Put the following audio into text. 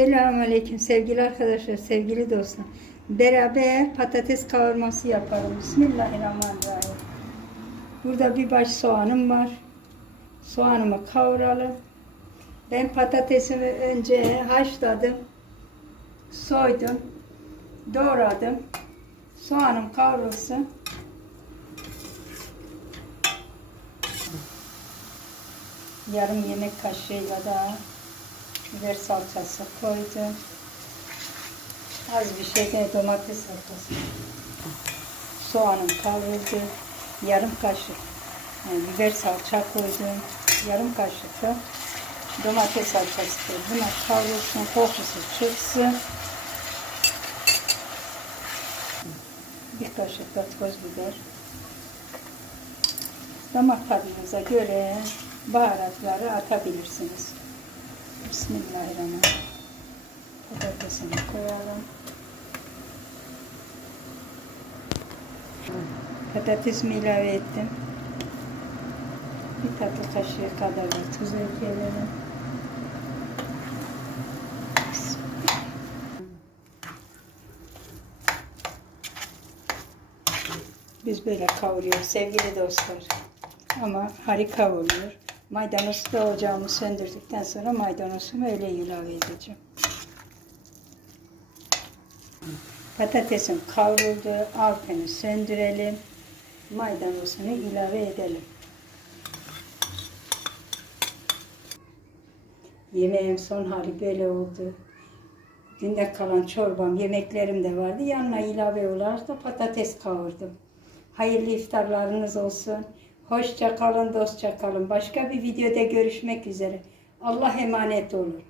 Selamünaleyküm sevgili arkadaşlar, sevgili dostlar. Beraber patates kavurması yapalım. Bismillahirrahmanirrahim. Burada bir baş soğanım var. Soğanımı kavuralım. Ben patatesimi önce haşladım. Soydum. Doğradım. Soğanım kavrulsun. Yarım yemek kaşığıyla da biber salçası koydum. Az bir şey de domates salçası. Soğanım kavruldu. Yarım kaşık yani biber salça koydum. Yarım kaşık da domates salçası koydum. Bunlar kavrulsun, kokusu çıksın. Bir kaşık da toz biber. Damak tadınıza göre baharatları atabilirsiniz. Bismillahirrahmanirrahim. Patatesini koyalım. Patatesimi ilave ettim. Bir tatlı kaşığı kadar da tuz ekleyelim. Biz böyle kavuruyoruz sevgili dostlar. Ama harika oluyor. Maydanozu da ocağımı söndürdükten sonra maydanozumu öyle ilave edeceğim. Patatesim kavruldu. Altını söndürelim. Maydanozunu ilave edelim. Yemeğim son hali böyle oldu. Günde kalan çorbam, yemeklerim de vardı. Yanına ilave olarak da patates kavurdum. Hayırlı iftarlarınız olsun. Hoşça kalın, dostça kalın. Başka bir videoda görüşmek üzere. Allah emanet olun.